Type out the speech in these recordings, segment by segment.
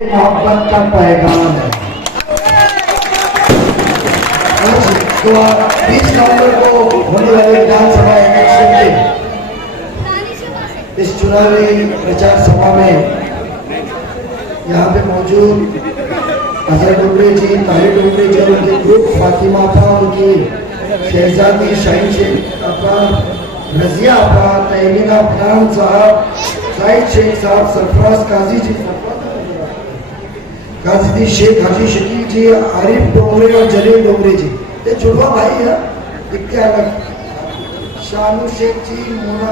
मोहब्बत का पैगाम है। 20 नवंबर को होने वाले विधानसभा इलेक्शन के इस चुनावी प्रचार सभा में यहाँ पे मौजूद अजय डोगरे जी, ताहिर डोगरे जी, उनके ग्रुप, फातिमा आपा, उनकी शहजादी शाहीन शेख आपा, रजिया आपा, तहमीना अफगान साहब, जाहिद शेख साहब, सरफराज काजी जी, गाजी शेख हाजी शकील जी, आरिफ डोगरे और जलील डोगरे जी, ये जुड़वा भाई है। दिखते अलग शानू शेख जी, मोना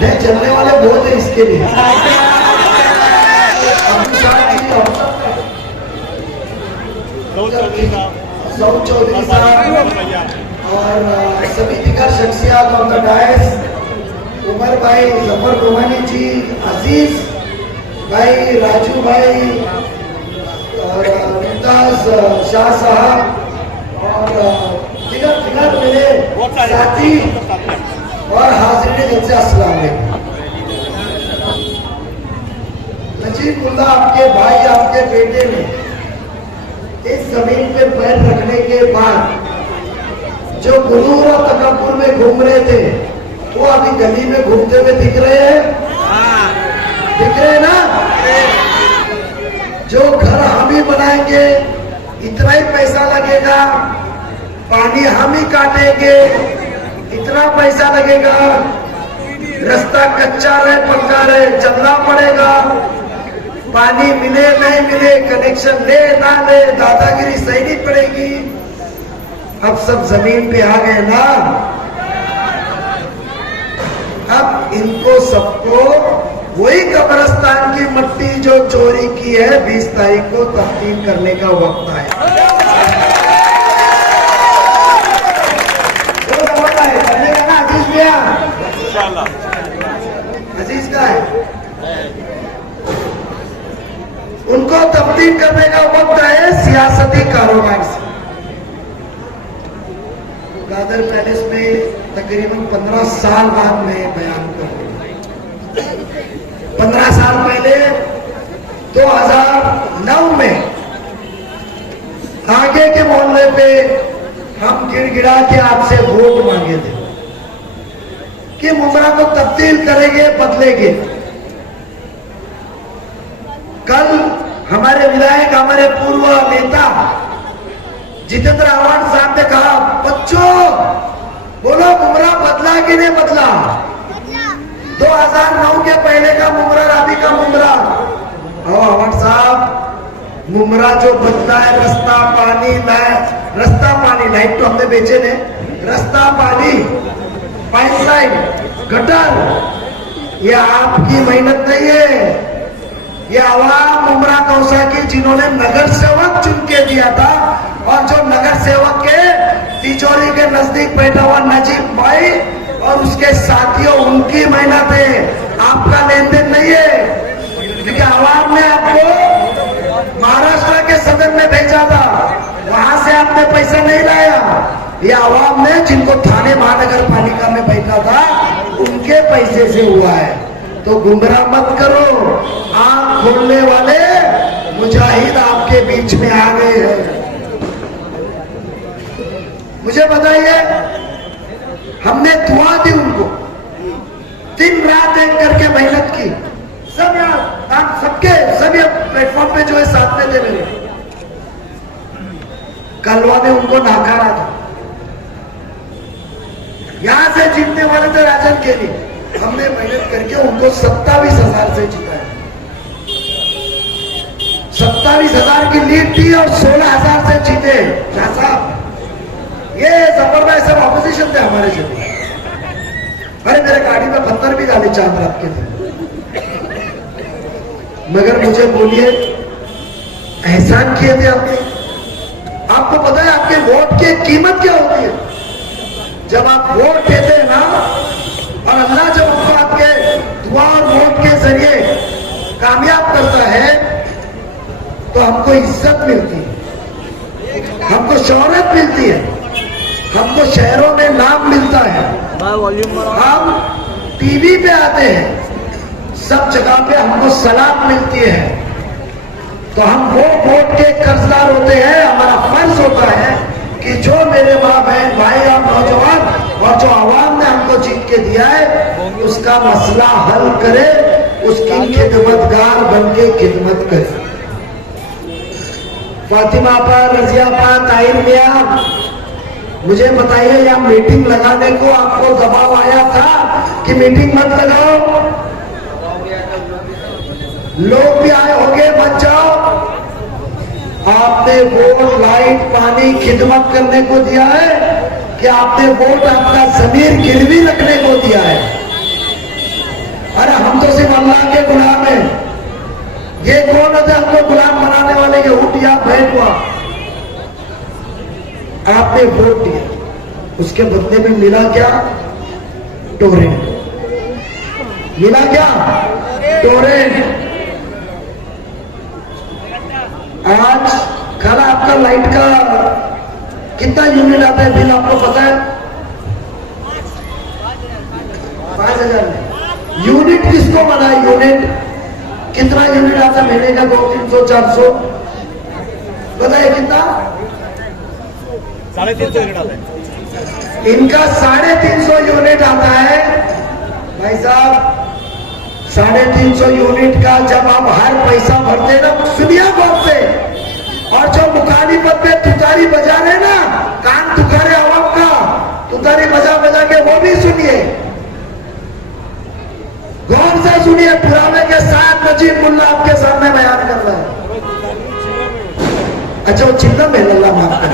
नहीं, चलने वाले बहुत है इसके लिए। सऊद चौधरी साहब और सभी दिग्गज शख्सियात ऑन द डायस, उमर भाई, जफर रोहानी जी, अजीज भाई, राजू भाई और मुमताज शाह साहब और दिग्गज मेरे साथी और हाजिर जलसे, अस्सलाम वालेकुम। नजीबुल्लाह आपके भाई, आपके बेटे ने इस जमीन पे पैर रखने के बाद जो गुरूर और तकब्बुर में घूम रहे थे वो अभी गली में घूमते हुए दिख रहे हैं, दिख रहे हैं ना। जो घर हम ही बनाएंगे, इतना ही पैसा लगेगा, पानी हम ही काटेंगे, इतना पैसा लगेगा, रास्ता कच्चा रहे पक्का रहे चलना पड़ेगा, पानी मिले नहीं मिले, कनेक्शन ले ना ले, दादागिरी सही नहीं पड़ेगी। अब सब जमीन पे आ गए ना। अब इनको सबको वही कब्रिस्तान की मिट्टी जो चोरी की है 20 तारीख को तब्दील करने का वक्त आया। करने का ना अजीज भैया, अजीज का है, उनको तब्दील करने का वक्त है सियासती कारोबार से। गादर पैलेस में तकरीबन 15 साल बाद मैं बयान करूंगा। 15 साल पहले 2009 में आगे के मोहल्ले पे हम गिड़गिड़ा के आपसे वोट मांगे थे कि मुमरा को तब्दील करेंगे, बदलेंगे। कल हमारे विधायक, हमारे पूर्व नेता जितेंद्र आव्हाड साहब ने कहा, बच्चों बोलो मुमरा बदला कि नहीं बदला? 2009 के पहले का मुमरा, अभी का मुमरा। आव्हाड साहब, मुमरा जो बदला है रास्ता पानी लाइट तो हमने बेचे ने, रास्ता पानी, पाइपलाइन, गटर, ये आपकी मेहनत नहीं है, ये आवाम उमरा कौसा की जिन्होंने नगर सेवक चुन के दिया था और जो नगर सेवक के तिजोरी के नजदीक बैठा हुआ नजीब भाई और उसके साथियों, उनकी मेहनत है, आपका लेन देन नहीं है। क्योंकि आवाम ने आपको महाराष्ट्र के सदन में भेजा था, वहां से आपने पैसा नहीं लाया। ये आवाम ने जिनको थाने महानगर पालिका में बैठा था उनके पैसे से हुआ है। तो गुमराह मत करो, आंख खोलने वाले मुजाहिद आपके बीच में आ गए हैं। मुझे बताइए, हमने दुआ दी उनको, दिन रात एक करके मेहनत की, सब यार सबके सभी प्लेटफॉर्म पे जो है साथ में थे मेरे। कलवा ने उनको नकारा था, यहां से जीतने वाले थे राजन के लिए, हमने मेहनत करके उनको 27,000 से जिताया। 27,000 की लीड थी और 16,000 से जीते। क्या साहब, ये जबरदस्त सब ऑपोजिशन थे हमारे से। अरे मेरे गाड़ी में पत्थर भी डाले चांद रात के थे। मगर मुझे बोलिए, एहसान किए थे आपने? आपको पता है आपके वोट की कीमत क्या होती है? जब आप वोट देते हैं ना, और अल्लाह जब आपको आपके दुआ और वोट के जरिए कामयाब करता है तो हमको इज्जत मिलती है। हमको शोहरत मिलती है, हमको शहरों में नाम मिलता है, हम टीवी पे आते हैं, सब जगह पे हमको सलाम मिलती है, तो हम वोट के कर्जदार होते हैं। हमारा फर्ज होता है कि जो मेरे माँ बहन भाई और नौजवान और जो आवाम ने हमको जीत के दिया है उसका मसला हल करे, उसकी खिदमतगार बन के खिदमत करे। फातिमा पर, रजिया पर, ताहिर मियां, मुझे बताइए यहाँ मीटिंग लगाने को आपको दबाव आया था कि मीटिंग मत लगाओ? लोग भी आए होंगे, मत जाओ। आपने वोट लाइट पानी खिदमत करने को दिया है कि आपने वोट अपना जमीर गिरवी रखने को दिया है? अरे हम तो सिर्फ अल्लाह के गुलाम हैं। ये कौन है हमको गुलाम बनाने वाले? ये उठिया बैठ हुआ। आपने वोट दिया, उसके बदले में मिला क्या? टोरेंट मिला क्या? टोरेंट। आज कल आपका लाइट का कितना यूनिट आता है बिल आपको पता है? 5,000 यूनिट। किसको बना है यूनिट? कितना यूनिट आता है महीने का? 200, 300, 400 बताइए कितना? 350 यूनिट आता है। इनका 350 यूनिट आता है। भाई साहब 350 यूनिट का जब आप हर पैसा भरते ना, सुनिया बात पे, और जो मुखानी पद पे तुतारी बजा रहे ना, कान तुखारे आवाम का, तुतारी बजा बजा के वो भी सुनिए, गौर से सुनिए। पुराने के साथ नजीब मुल्ला आपके सामने बयान कर रहा है। अच्छा वो चिल्ला में लल्ला माफ कर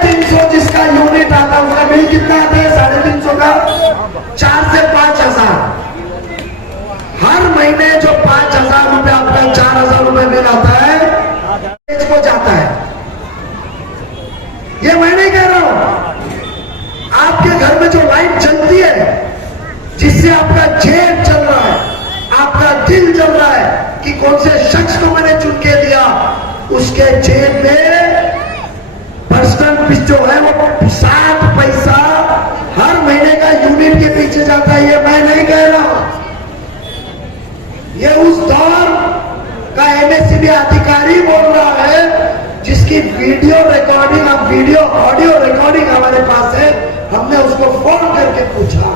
350 जिसका यूनिट आता है उसका बिल कितना आता है? 350 का 4 से 5,000 हर महीने। जो 5,000 रुपए आपका 4,000 रुपए बिल आता है इसको जाता है। ये मैं नहीं कह रहा हूं, आपके घर में जो लाइट चलती है जिससे आपका जेब चल रहा है, आपका दिल चल रहा है कि कौन से शख्स को मैंने चुन के दिया, उसके जेब में पर्सनल जो है वो 7 पैसा हर महीने का यूनिट के पीछे जाता है। ये मैं नहीं कह रहा, ये उस दौर का एमएससीबी अधिकारी बोल रहा है जिसकी वीडियो रिकॉर्डिंग, अब वीडियो ऑडियो रिकॉर्डिंग हमारे पास है। हमने उसको फोन करके पूछा,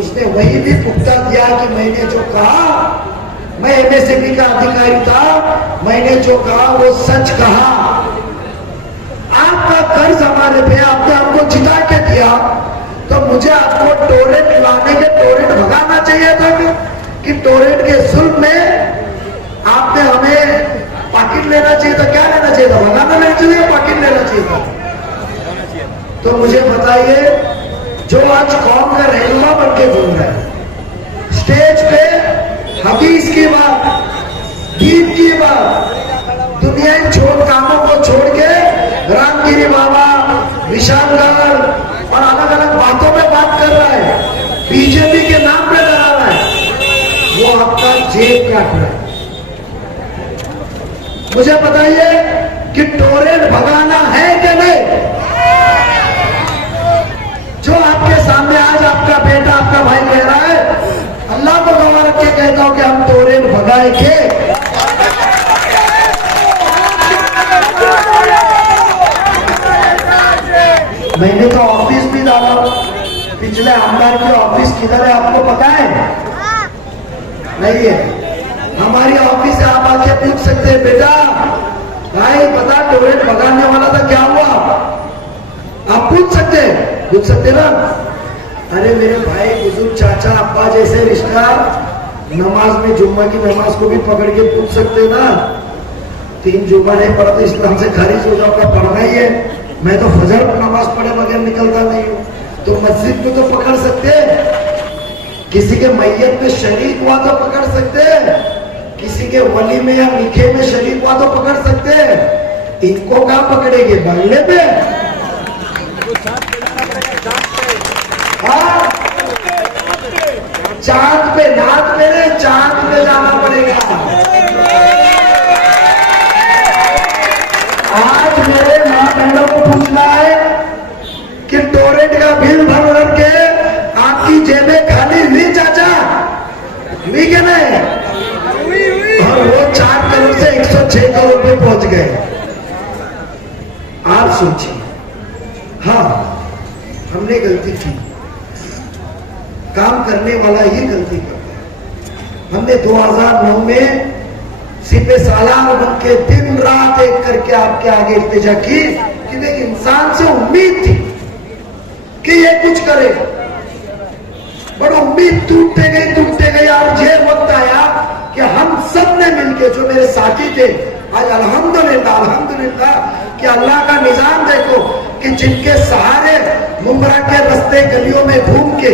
उसने वही भी पुख्ता दिया कि मैंने जो कहा, मैं एमएससीबी का अधिकारी था, मैंने जो कहा वो सच कहा। आपका कर्ज हमारे पे, आपने हमको जिता के दिया, तो मुझे आपको टोरेंट लाने के टोरेंट भगाना चाहिए था कि टोरेंट के जुल्म में आपने हमें पाकिट लेना चाहिए था? क्या लेना चाहिए था? भगाना लेना चाहिए, पाकिट लेना चाहिए था? तो मुझे बताइए, जो आज कौम का रहनुमा बन के घूम रहा है, स्टेज पे हदीस की बात, दीन की बात, दुनियाई कामों को छोड़ के रामगिरी बाबा, विशालगढ़ और अलग अलग बातों में बात कर रहा है, बीजेपी के नाम पे डरा रहा है, वो आपका जेब काट रहा है। मुझे बताइए कि टोरेंट भगाना है कि नहीं? जो आपके सामने आज आपका बेटा, आपका भाई कह रहा है, अल्लाह को गवाह रख के कहता हूं कि हम टोरेंट भगाएंगे। मैंने तो ऑफिस भी डाला, पिछले आमदार की ऑफिस किधर है आपको पता है? नहीं है। हमारी ऑफिस से आप आके पूछ सकते हैं, बेटा भाई पता टोरेंट भगाने वाला था, क्या हुआ? आप पूछ सकते ना। अरे मेरे भाई, बुजुर्ग, चाचा, अब्बा जैसे रिश्तेदार नमाज में, जुम्मा की नमाज को भी पकड़ के पूछ सकते ना। 3 जुम्मा नहीं पढ़ा तो इस्लाम से खारिज हो जाओ, पढ़ना ही है। मैं तो फजर नमाज पढ़े बगैर निकलता नहीं हूँ, तो मस्जिद में तो पकड़ सकते, किसी के मैयत में शरीक हुआ तो पकड़ सकते, किसी के वली में या निखे में शरीक हुआ तो पकड़ सकते। इनको कहाँ पकड़ेंगे? बंगले पे? हाँ, चांद पे, नाथ पे, चांद पे जाना पड़ेगा। पे पहुंच गए। आप सोचिए, हाँ हमने गलती की, काम करने वाला ही गलती करता है। हमने 2009 में सिपे सालार बन के दिन रात एक करके आपके आगे इल्तिजा की कि एक इंसान से उम्मीद थी कि ये कुछ करे, पर उम्मीद टूटते गई और ये वक्त आया कि हम सब ने मिलके, जो मेरे साथी थे, आज अल्हम्दुलिल्लाह कि अल्लाह का निजाम देखो कि जिनके सहारे मुंब्रा के रास्ते गलियों में घूम के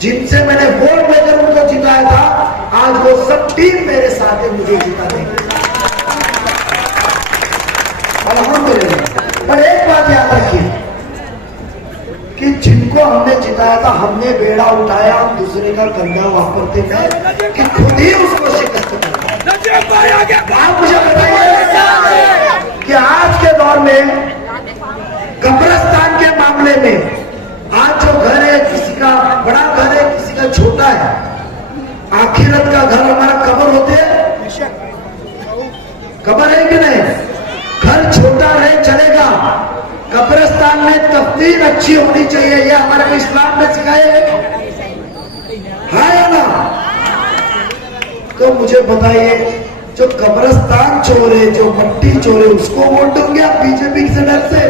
जिनसे मैंने वोट लेकर उनको जिताया था, आज वो सब टीम मेरे साथ है, मुझे जिता देंगे अल्हम्दुलिल्लाह। पर एक बात याद रखिए कि जिनको हमने जिताया था, हमने बेड़ा उठाया, हम दूसरे का कंधा वापरते थे कि खुद ही उसको शिकस्त करना। आप मुझे बताइए कि आज के दौर में कब्रिस्तान के मामले में आज जो घर है, किसी का बड़ा घर है, किसी का छोटा है, आखिरत का घर हमारा कब्र होते है, कब्र है कि नहीं? घर छोटा रहे चलेगा, कब्रिस्तान में तफ्तीर अच्छी होनी चाहिए, ये हमारे इस्लाम में सिखाया है या ना? तो मुझे बताइए, जो कब्रिस्तान चोरे, जो मट्टी चोरे, उसको वोट दोगे आप बीजेपी से डर से?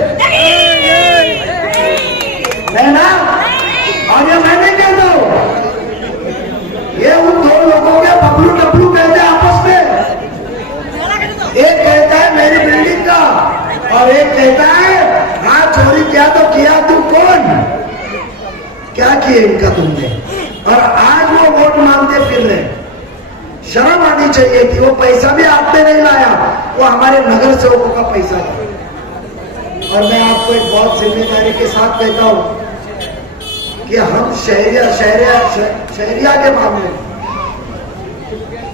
है ना? और ये मैं नहीं कहता हूं, ये उन दो लोगों के बबलू डबलू कहते हैं आपस में। एक कहता है मेरी बिल्डिंग का, और एक कहता है हाँ चोरी किया तो किया, तू कौन? क्या किए इनका तुमने? और आज वो वोट मांगते फिर रहे। शर्म आनी चाहिए थी। वो पैसा भी आपने नहीं लाया, वो हमारे नगर सेवकों का पैसा था। और मैं आपको एक बहुत जिम्मेदारी के साथ कहता हूं कि हम शहरिया के मामले में,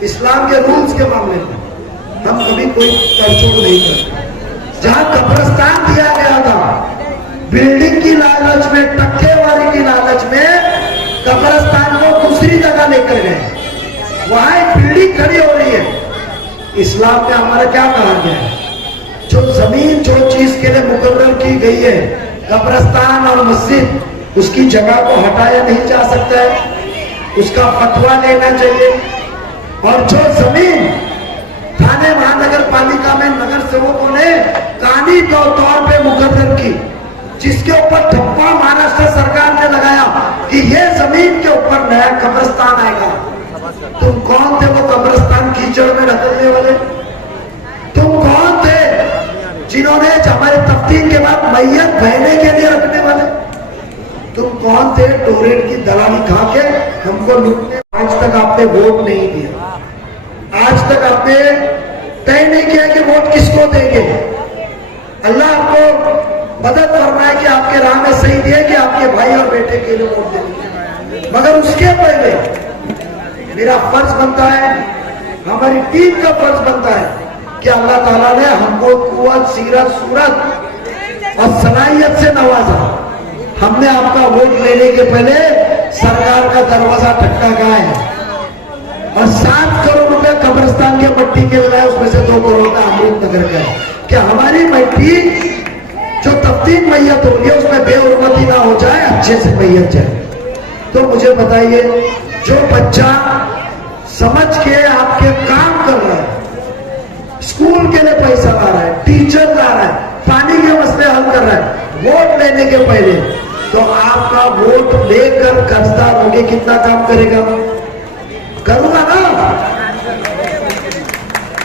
इस्लाम के रूल्स के मामले में हम कभी कोई तड़छोड़ नहीं करते। जहां कब्रिस्तान दिया गया था, बिल्डिंग की लालच में, टक्केवारी की लालच में कब्रिस्तान को दूसरी जगह लेकर गए, वहां एक बिल्डिंग खड़ी हो रही है। इस्लाम में हमारा क्या कहा गया है? जो जमीन जो चीज के लिए मुकर्रर की गई है, कब्रिस्तान और मस्जिद, उसकी जगह को हटाया नहीं जा सकता है, उसका फतवा लेना चाहिए। और जो जमीन थाने महानगर पालिका में नगर सेवकों ने कानूनी तौर पे मुकर्रर की, जिसके ऊपर ठप्पा महाराष्ट्र सरकार ने लगाया कि ये जमीन के ऊपर नया कब्रिस्तान आएगा, तुम कौन थे वो कब्रिस्तान कीचड़ में ढकलने वाले? तुम कौन थे जिन्होंने हमारे तफ्तीर के बाद मैयत बहने के लिए रखने वाले? तुम कौन थे टोरेंट की दलाली खा के हमको लूटने? आज तक आपने वोट नहीं दिया, आज तक आपने तय नहीं किया कि वोट किसको देंगे। अल्लाह आपको मदद फरमाए कि आपके राह में सही दिए कि आपके भाई और बेटे के लिए वोट देंगे। मगर उसके पहले मेरा फर्ज बनता है, हमारी टीम का फर्ज बनता है कि अल्लाह ताला ने हमको कुव्वत, सीरत, सूरत और सलाहियत से नवाजा। हमने आपका वोट लेने के पहले सरकार का दरवाजा ठटका है और 7 करोड़ रुपए कब्रिस्तान के मट्टी के लगाए, उसमें से 2 करोड़ का अमृत नगर का है कि हमारी मट्टी जो तफ्तीर मैयत हो रही है उसमें बेहुरमती ना हो जाए, अच्छे से मैयत जाए। तो मुझे बताइए, जो बच्चा समझ के आपके काम कर रहा है, स्कूल के लिए पैसा ला रहा है, टीचर ला रहा है, पानी के मसले हल कर रहा है, वोट लेने के पहले तो आपका वोट लेकर कर्जदार होके कितना काम करेगा? करूंगा ना?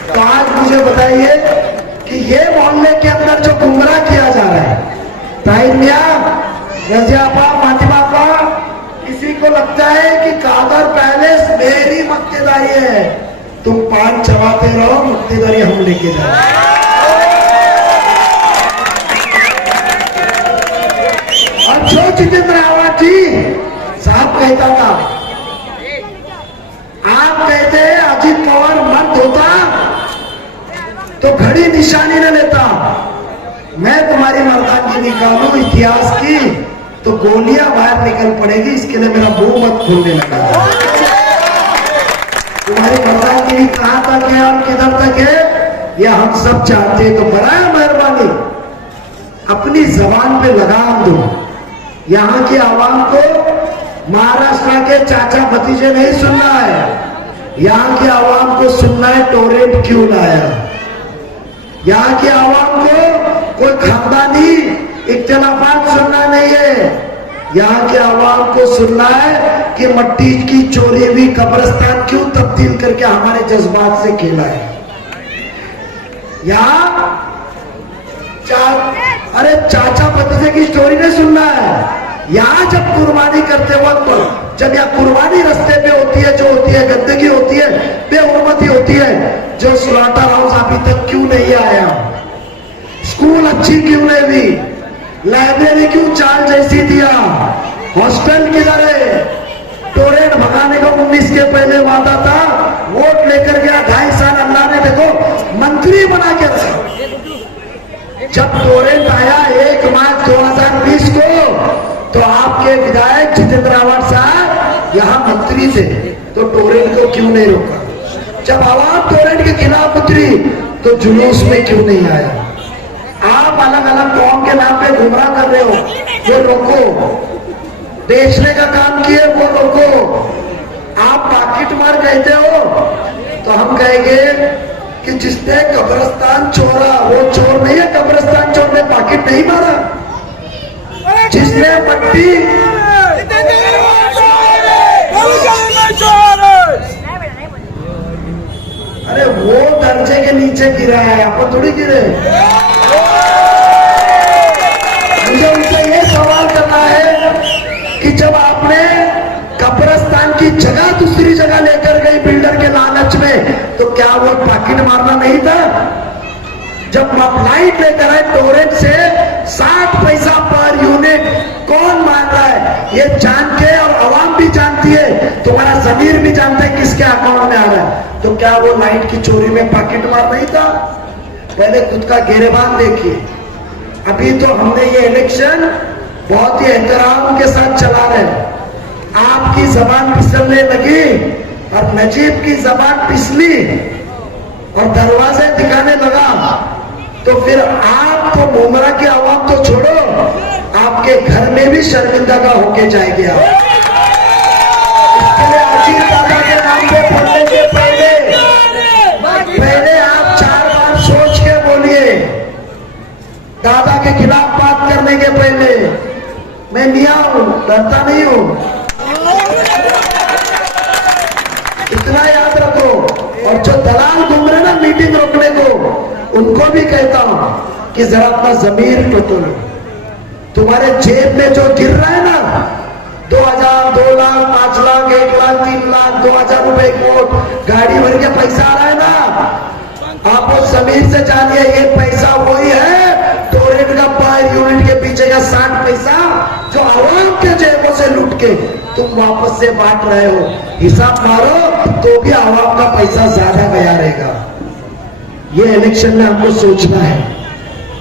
तो आज मुझे बताइए कि ये मोहल्ले के अंदर जो गुमराह किया जा रहा है, ताहिर मियां, रजिया आपा, फातिमा आपा, किसी को लगता है कि कादर पैलेस मेरी मक्तेदारी है, तुम पान चबाते रहो, मक्तेदारी हम लेके जाए। और जो जितेंद्र आवाज जी साहब कहता था, आप कहते हैं अजीत पवार मर्द होता तो घड़ी निशानी न लेता, मैं तुम्हारी मर्दानगी निकालू इतिहास की तो गोलियां बाहर निकल पड़ेगी, इसके लिए मेरा मुंह मत खोलने लगा। तुम्हारी मर्दानगी कहां तक है और किधर तक है ये हम सब चाहते हैं। तो बराए मेहरबानी अपनी जबान पे लगाम दो। यहाँ की आवाम को महाराष्ट्र के चाचा भतीजे नहीं सुनना है, यहाँ की आवाम को सुनना है टोरेंट क्यों लाया। यहाँ की आवाम को कोई खानदानी इख्तिलाफात सुनना नहीं है, यहाँ के आवाम को सुनना है कि मट्टी की चोरी हुई कब्रिस्तान क्यों तब्दील करके हमारे जज्बात से खेला है। यहाँ अरे चाचा भतीजे की स्टोरी नहीं सुनना है। यहाँ जब कुर्बानी करते वक्त, जब यहाँ कुर्बानी रास्ते पे होती है, जो होती है गंदगी होती है, बेहुरमती होती है, जो स्लॉटर हाउस अभी तक क्यों नहीं आया, स्कूल अच्छी क्यों नहीं हुई, लाइब्रेरी क्यों चाल जैसी दिया, हॉस्टल किधर है, टोरेंट भगाने का 19 के पहले वादा था, वोट लेकर गया, 2.5 साल अल्लाह ने देखो मंत्री बना के रखा। जब टोरेंट आया 1 मार्च 2020 को, तो आपके विधायक जितेंद्र आवाड साहब यहाँ मंत्री थे, तो टोरेंट को क्यों नहीं रोका। जब आवाम टोरेंट के खिलाफ उतरी तो जुलूस में क्यों नहीं आया। आप अलग अलग कौम के नाम पे गुमराह कर रहे हो, वो रोको। बेचने का काम किए वो रोको। आप पाकिट मार कहते हो तो हम कहेंगे कि जिसने कब्रिस्तान चोरा वो चोर नहीं है, कब्रिस्तान चोर ने पाकिट नहीं मारा। जिसने मट्टी अरे वो दर्जे के नीचे गिरा है, आपको थोड़ी गिरे। मुझे उनसे ये सवाल करना है कि जब आपने कब्रिस्तान की जगह दूसरी जगह लेकर गई बिल्डर के लालच में, तो क्या वो पाकिट मारना नहीं था। जब आप लाइट लेकर आए टोरेंट से 60 पैसा पर यूनिट कौन मार रहा है, ये जान के, और आवाम भी जानती है, तुम्हारा जमीर भी जानता है किसके अकाउंट में आ रहा है, तो क्या वो लाइट की चोरी में पाकिट मार नहीं था। पहले खुद का गिरेबान देखिए। अभी तो हमने ये इलेक्शन बहुत ही एहतराम के साथ चला रहे हैं। आपकी जबान फिसलने लगी और नजीब की जबान फिसली और दरवाजे दिखाने लगा, तो फिर आपको मुमरा की आवाम तो छोड़ो, आपके घर में भी शर्मिंदा होके जाएगी आप। इसके लिए अजीत दादा के नाम पे पढ़ने के पहले आप 4 बार सोच के बोलिए। दादा के खिलाफ बात करने के पहले, मैं मियां हूं, डरता नहीं हूं, इतना याद रखो। और जो दलाल घूम रहे ना मीटिंग रोकने को, उनको भी कहता हूं कि जरा अपना जमीर टटोलो। तुम्हारे जेब में जो गिर रहा है ना, 2000, 2 लाख, 5 लाख, 1 लाख, 3 लाख, 2000 रुपए नोट, गाड़ी भर के पैसा आ रहा है ना, आप वो जमीर से जानिए ये पैसा वही है टोरेंट का पर यूनिट के पीछे का 60 पैसा जो आवाम के जेबों से लूट के तुम वापस से बांट रहे हो। हिसाब मारो तो भी आवाम का पैसा ज्यादा गया रहेगा। ये इलेक्शन में हमको सोचना है।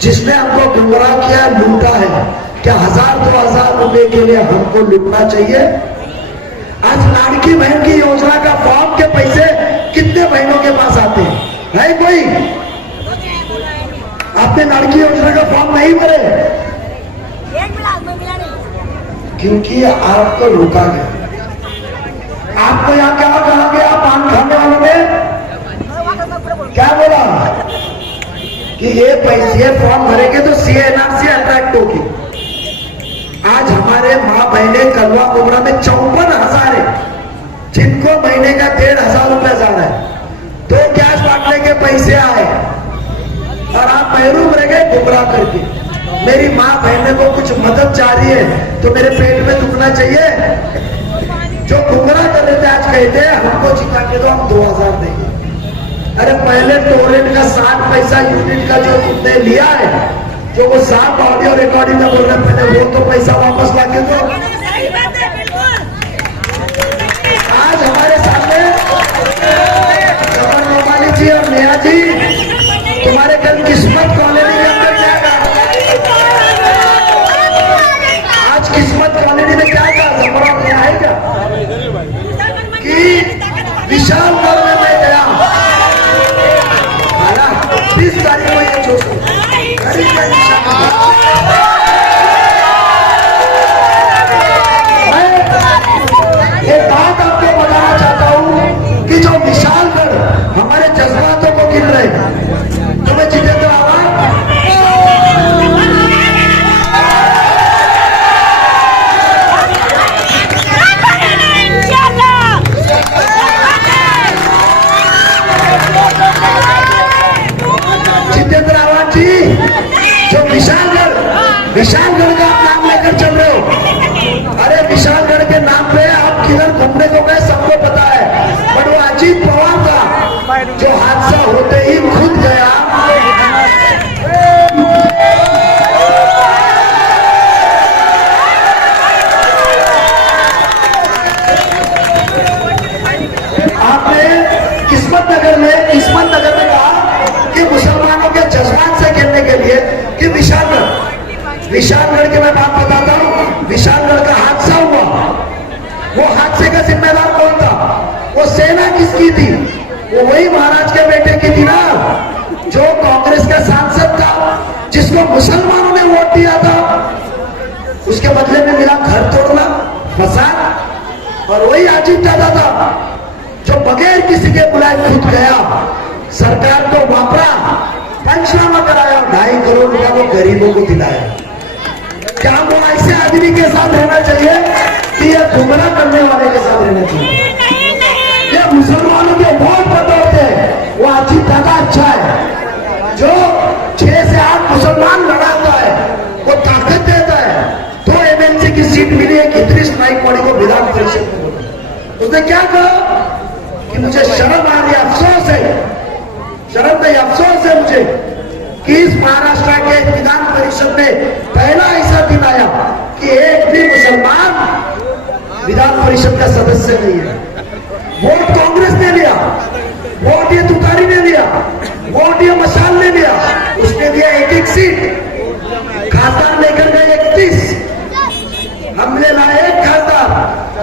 जिसने हमको गुमराह किया, लूटा है, क्या 1000-2000 रुपए के लिए हमको लूटना चाहिए। आज लाड़की बहन की योजना का फॉर्म के पैसे कितने बहनों के पास आते हैं, है कोई? आपने लड़की योजना का फॉर्म नहीं भरे क्योंकि आपको रोका गया। आपको यहाँ क्या कहा गया? पान खाने वालों ने क्या बोला कि ये पैसे फॉर्म भरेंगे तो CNRC अट्रैक्ट होगी। आज हमारे माँ बहने कलवा कुमरा में 54,000 है जिनको महीने का 1,500 रुपया जा रहा है। 2 गैस बांटने के पैसे आए और आप महरूम रह गए गुमराह करके। मेरी माँ बहने को कुछ मदद चाह रही है तो मेरे पेट में दुखना चाहिए। जो गुमराह कर रहे थे आज कहते हैं हमको जिता के दो, हम 2000 देंगे। अरे पहले टोरेंट का 60 पैसा यूनिट का जो तुमने लिया है, जो वो साफ ऑडियो रिकॉर्डिंग में बोल रहे, पहले वो तो पैसा वापस ला के दो। आज हमारे सामने कमर नोमानी जी और नेहा जी, तुम्हारे कल किस्मत कॉलोनी के अंदर क्या कहा? आज किस्मत कॉलोनी में क्या कहा? जमरा में आएगा कि विशाल में मैं गया विशालगढ़ का आप नाम लेकर चल रहे हो। अरे विशालगढ़ के नाम पे आप किधर घूमने को गए सबको पता है, पर वो अजीत पवार का जो हादसा होते ही खुद गया। आपने किस्मत नगर में कहा कि मुसलमानों के जज्बात से खेलने के लिए कि विशालगढ़ की मैं बात बताता हूँ। विशालगढ़ का हादसा हुआ, वो हादसे का जिम्मेदार कौन था? वो सेना किसकी थी? वो वही महाराज के बेटे की थी ना, जो कांग्रेस का सांसद था, जिसको मुसलमानों ने वोट दिया था। उसके बदले में मिला घर तोड़ना, फसाद। और वही अजीत दादा था जो बगैर किसी के बुलाए खुद गया, सरकार को वापरा, पंचनामा कराया, 2.5 करोड़ रुपया को गरीबों को दिलाया। क्या वो ऐसे आदमी के साथ रहना चाहिए कि ये गुमराह करने वाले के साथ रहना चाहिए? ये मुसलमानों के वोट बटोरते हैं, वो अजीत दादा अच्छा है। जो 6 से 8 मुसलमान लड़ाता है, वो ताकत देता है। 2 एमएलसी की सीट मिली है इद्रिस नाइकवाड़ी को विधान परिषद में। उसने क्या कहा कि मुझे शर्म आ रही, अफसोस है, शर्म नहीं अफसोस है मुझे कि इस महाराष्ट्र के विधान परिषद में पहला ऐसा दिन आया कि एक भी मुसलमान विधान परिषद का सदस्य नहीं है। वोट कांग्रेस ने लिया, वोट ये तुकारी ने लिया, वोट ये मशाल ने लिया। उसने दिया 1 सीट, खासदार लेकर गए 31, हमने लाए 1 खासदार,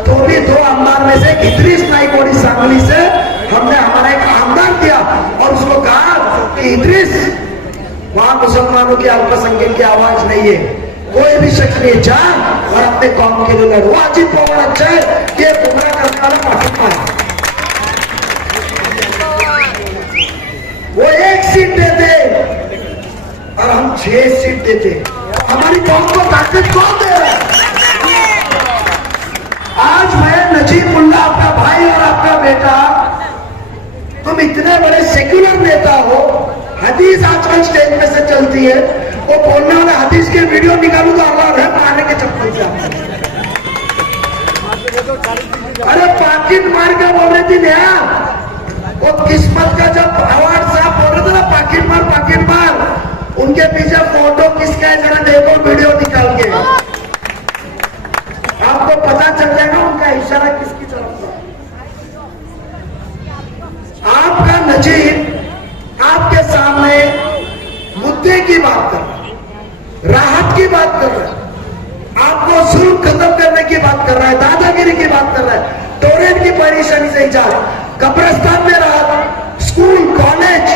तो भी 2 आमदार में से इद्रिस नाइकवाड़ी सांगली से हमने हमारा एक आमदार दिया और उसको कहा कि इद्रिस, वहां मुसलमानों के अल्पसंख्यक की आवाज नहीं है, कोई भी शख्स नहीं, जा और अपने कौम के लिए लड़ो। अजीत पवार अच्छा है, ये गुमराह करने वाला पाकिस्तान है। वो 1 सीट देते और हम 6 सीट देते। हमारी कौम को ताकत कौन दे रहा है? आज मैं नजीबुल्लाह आपका भाई और आपका बेटा, तुम इतने बड़े सेक्युलर नेता हो, हदीस आजकल स्टेज में से चलती है, वो बोलने वाले हदीस के वीडियो निकालू तो अल्लाह रहम मारने के चप्पल से। अरे पाकिट मार क्या बोल रही थी नया, वो किस्मत का जब अवार्ड साहब बोल रहे थे ना, पाकिट मार, उनके पीछे फोटो किसका है जरा देखो वीडियो निकाल के, आपको पता चल जाएगा उनका इशारा किसकी तरफ से। आपका नजीब आपके सामने मुद्दे की बात कर रहा है, राहत की बात कर रहा है, आपको जुल्म खत्म करने की बात कर रहा है, दादागिरी की बात कर रहा है, टोरेंट की परेशानी से इजाज, कब्रिस्तान में राहत, school, college,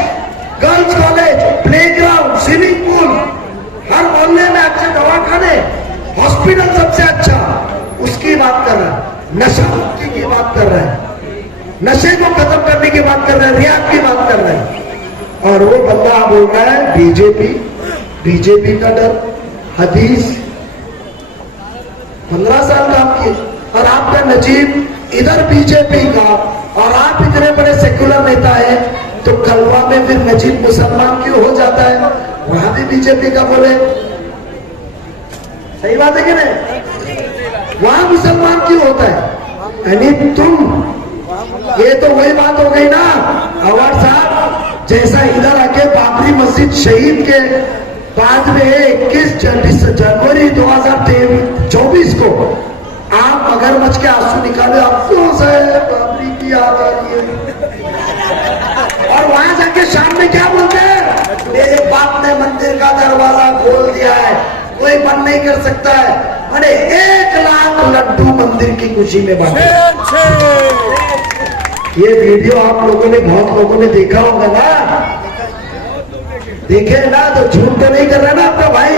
girls college, playground, swimming pool, हर मोहल्ले में अच्छे दवाखाने, हॉस्पिटल सबसे अच्छा, उसकी बात कर रहा है। नशा मुक्ति की बात कर रहा है, नशे को खत्म करने की बात कर रहा है, रियाद की बात कर रहा है। और वो बंदा बोल रहा है बीजेपी का डर, हदीस 15 साल काम किए, और आपका नजीब इधर बीजेपी का, और आप इतने बड़े सेक्युलर नेता है, तो खलवा में फिर नजीब मुसलमान क्यों हो जाता है? वहां भी बीजेपी का बोले, सही बात है कि नहीं? वहां मुसलमान क्यों होता है? यानी तुम, ये तो वही बात हो गई ना अवार्ड साहब, जैसा इधर आके बाबरी मस्जिद शहीद के बाद में 21 जनवरी 2024 को आप मगरमच्छ के आंसू निकाले, अफसोस है बाबरी की याद आ रही है, और वहां जाके शाम में क्या बोलते हैं? मेरे बाप ने मंदिर का दरवाजा खोल दिया है, कोई बंद नहीं कर सकता है। अरे 1 लाख लड्डू मंदिर की खुशी में बांटे। ये वीडियो आप लोगों ने, बहुत लोगों ने देखा होगा ना, देखे ना, तो झूठ तो नहीं कर रहा ना आपका भाई?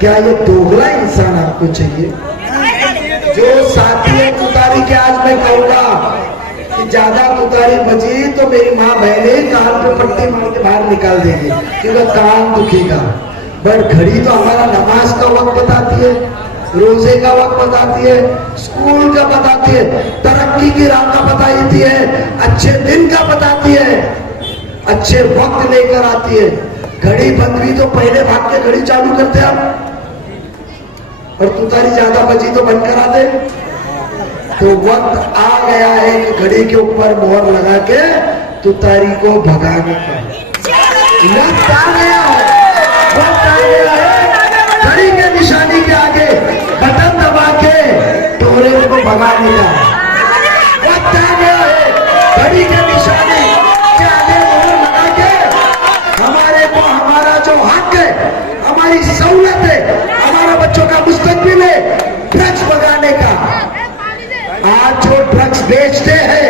क्या ये दोगला इंसान आपको चाहिए? जो साथी तुतारी के, आज मैं कहूंगा कि ज्यादा तुतारी बची तो मेरी माँ बहनें कान पे पट्टी मार के बाहर निकाल देंगे क्योंकि कान दुखेगा। बट घड़ी तो हमारा नमाज का वक्त बताती है, रोजे का वक्त बताती है, स्कूल का बताती है, तरक्की की राह का बताती है, अच्छे दिन का बताती है, अच्छे वक्त लेकर आती है। घड़ी बंद हुई तो पहले भाग के घड़ी चालू करते आप, और तुतारी ज्यादा बजी तो बंद करा दे। तो वक्त आ गया है कि घड़ी के ऊपर मोहर लगा के तुतारी को भगाने का वक्त आ गया है। वक्त आ गया है घड़ी के निशानी के आगे बटन दबा के टोरे को भगाने का वक्त आ गया है। घड़ी के निशानी के आगे मोहर लगा के हमारे को हमारा जो हक है, हमारी सहूलत है, हमारा बच्चों का मुस्तकबिल है, ड्रग्स भगाने का। आज जो ड्रग्स बेचते हैं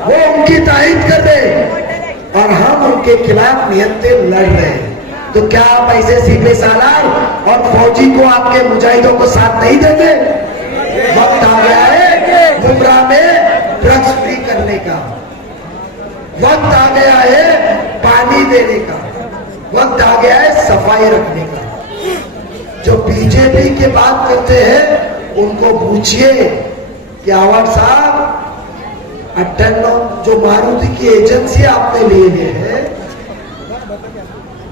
वो उनकी तारीफ कर दे और हम उनके खिलाफ नियंत्रण लड़ रहे हैं। तो क्या आप ऐसे सीपे सालार और फौजी को आपके मुजाहिदों को साथ नहीं देंगे? वक्त आ गया है मुमरा में ड्रग्स फ्री करने का, वक्त आ गया है पानी देने का, वक्त आ गया है सफाई रखने का। जो बीजेपी की बात करते हैं उनको पूछिए कि आवाज साहब 98 जो मारुति की एजेंसी आपने लिए है,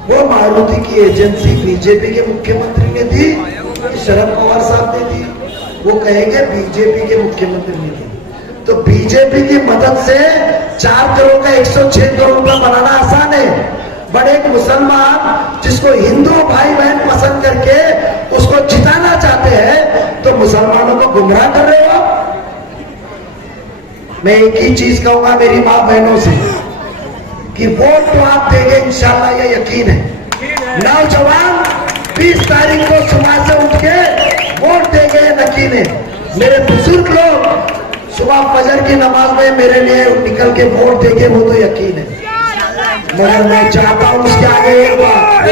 वो मारुति की एजेंसी बीजेपी के मुख्यमंत्री ने दी, शरद पवार साहब ने दी? वो कहेंगे बीजेपी के मुख्यमंत्री ने दी। तो बीजेपी की मदद से 4 करोड़ का 106 करोड़ रुपया बनाना आसान है, बट एक मुसलमान जिसको हिंदू भाई बहन पसंद करके उसको जिताना चाहते हैं तो मुसलमानों को गुमराह कर रहे हो। मैं एक ही चीज कहूंगा मेरी माँ बहनों से कि वोट तो आप देंगे इंशाल्लाह, ये यकीन है। नौजवान 20 तारीख को सुबह से उठ के वोट देंगे, यकीन है। मेरे बुजुर्ग लोग सुबह फजर की नमाज में मेरे लिए निकल के वोट देंगे, वो तो यकीन है। मगर मैं चाहता हूं उसके आगे एक बात,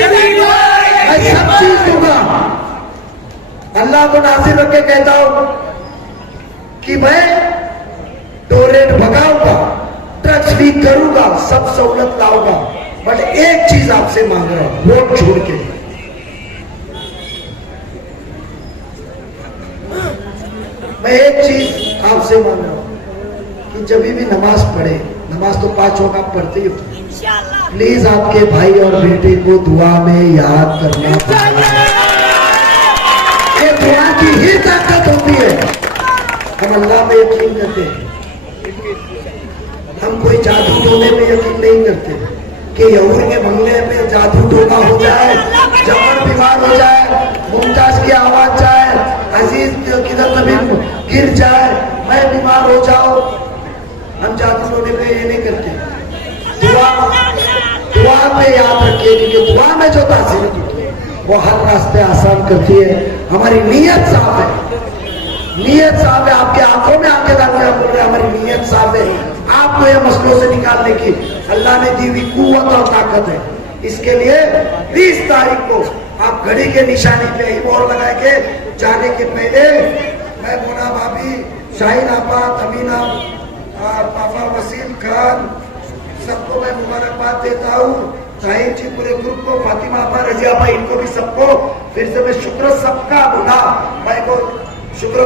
मैं सब चीज दूंगा। अल्लाह को नासिर रख के कहता हूं कि मैं टोरेट भगाऊंगा, ड्रग्स भी करूंगा, सब सहूलत लाऊंगा, बट एक चीज आपसे मांग रहा हूं, वोट छोड़ के। मैं एक चीज आपसे मांग रहा हूं कि जब भी नमाज पढ़े, नमाज तो 5 वक्त आप पढ़ते ही हो, प्लीज आपके भाई और बेटे को दुआ में याद करना पड़ेगा। ये दुआ की ही ताकत होती है। हम अल्लाह में यकीन करते हैं, हम कोई जादू टोने में यकीन नहीं करते कि यहूर के बंगले में जादू टोना हो जाए, जमन बीमार हो जाए, मुमताज की आवाज जाए, अजीज किधर कभी गिर जाए, मैं बीमार हो जाऊं। हम जादू टोने में ये नहीं करते। दुआ में याद रखिए, क्योंकि दुआ में जो तासीर होती है वो हर रास्ते आसान करती है। हमारी नीयत साफ है, नीयत साफ है। आपके आंखों में आके दानिया बोल रहे, हमारी नीयत साफ है आपको ये मसलों से निकालने की। अल्लाह ने दी हुई कुव्वत और ताकत है। इसके लिए 20 तारीख को आप घड़ी के निशानी पे ही मोहर लगा के जाने के पहले मैं मोना भाभी, शाहीन आपा, तमीना, पापा वसीम खान, सबको मैं मुबारकबाद देता हूँ। शाहीन जी पूरे ग्रुप को, फातिमा आपा, रजिया आपा, इनको भी सबको फिर से मैं शुक्र सबका बुला, मैं को शुक्र